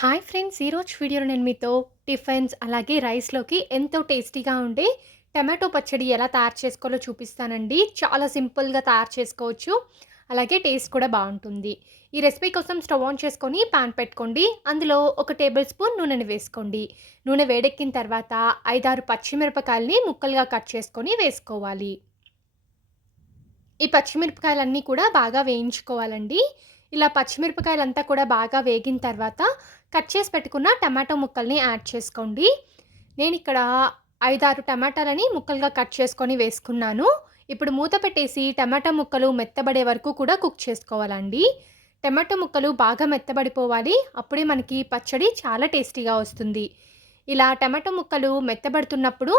Hi friends ఈరోజు వీడియోలో నేను మీతో టిఫిన్స్ అలాగే రైస్లోకి ఎంతో టేస్టీగా ఉండే టమాటో పచ్చడి ఎలా తయారు చేసుకోవాలో చూపిస్తానండి. చాలా సింపుల్గా తయారు చేసుకోవచ్చు. అలాగే టేస్ట్ కూడా బాగుంటుంది. ఈ రెసిపీ కోసం స్టవ్ ఆన్ చేసుకొని పాన్ పెట్టుకోండి. అందులో ఒక టేబుల్ స్పూన్ నూనెని వేసుకోండి. నూనె వేడెక్కిన తర్వాత ఐదారు పచ్చిమిరపకాయలని ముక్కలుగా కట్ చేసుకొని వేసుకోవాలి. ఈ పచ్చిమిరపకాయలన్నీ కూడా బాగా వేయించుకోవాలండి. ఇలా పచ్చిమిరపకాయలంతా కూడా బాగా వేగిన తర్వాత కట్ చేసి పెట్టుకున్న టమాటో ముక్కల్ని యాడ్ చేసుకోండి. నేను ఇక్కడ ఐదారు టమాటాలని ముక్కలుగా కట్ చేసుకొని వేసుకున్నాను. ఇప్పుడు మూత పెట్టేసి టమాటా ముక్కలు మెత్తబడే వరకు కూడా కుక్ చేసుకోవాలండి. టమాటో ముక్కలు బాగా మెత్తబడిపోవాలి. అప్పుడే మనకి పచ్చడి చాలా టేస్టీగా వస్తుంది. ఇలా టమాటో ముక్కలు మెత్తబడుతున్నప్పుడు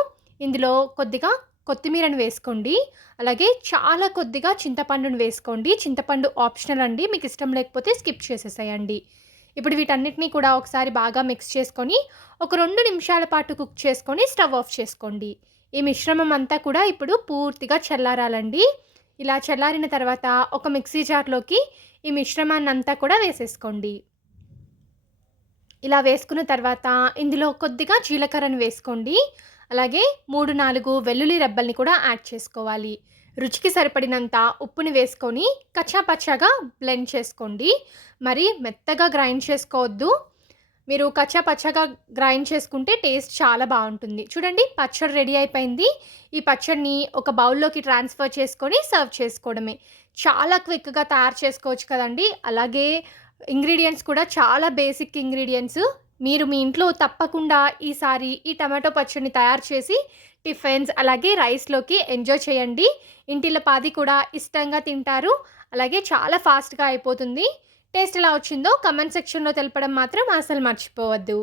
ఇందులో కొద్దిగా కొత్తిమీరను వేసుకోండి. అలాగే చాలా కొద్దిగా చింతపండును వేసుకోండి. చింతపండు ఆప్షనల్ అండి. మీకు ఇష్టం లేకపోతే స్కిప్ చేసేసేయండి. ఇప్పుడు వీటన్నిటినీ కూడా ఒకసారి బాగా మిక్స్ చేసుకొని ఒక రెండు నిమిషాల పాటు కుక్ చేసుకొని స్టవ్ ఆఫ్ చేసుకోండి. ఈ మిశ్రమం అంతా కూడా ఇప్పుడు పూర్తిగా చల్లారాలండి. ఇలా చల్లారిన తర్వాత ఒక మిక్సీ జార్లోకి ఈ మిశ్రమాన్ని అంతా కూడా వేసేసుకోండి. ఇలా వేసుకున్న తర్వాత ఇందులో కొద్దిగా జీలకర్రను వేసుకోండి. అలాగే మూడు నాలుగు వెల్లుల్లి రెబ్బల్ని కూడా యాడ్ చేసుకోవాలి. రుచికి సరిపడినంత ఉప్పుని వేసుకొని కచ్చాపచ్చాగా బ్లెండ్ చేసుకోండి. మరి మెత్తగా గ్రైండ్ చేసుకోవద్దు. మీరు కచ్చా పచ్చగా గ్రైండ్ చేసుకుంటే టేస్ట్ చాలా బాగుంటుంది. చూడండి పచ్చడి రెడీ అయిపోయింది. ఈ పచ్చడిని ఒక బౌల్లోకి ట్రాన్స్ఫర్ చేసుకొని సర్వ్ చేసుకోవడమే. చాలా క్విక్గా తయారు చేసుకోవచ్చు కదండి. అలాగే ఇంగ్రీడియంట్స్ కూడా చాలా బేసిక్ ఇంగ్రీడియంట్స్ మీరు మీ ఇంట్లో తప్పకుండా ఈసారి ఈ టమాటో పచ్చడిని తయారు చేసి టిఫిన్స్ అలాగే రైస్లోకి ఎంజాయ్ చేయండి. ఇంటిలో పాది కూడా ఇష్టంగా తింటారు. అలాగే చాలా ఫాస్ట్గా అయిపోతుంది. టేస్ట్ ఎలా వచ్చిందో కమెంట్ సెక్షన్లో తెలపడం మాత్రం అసలు మర్చిపోవద్దు.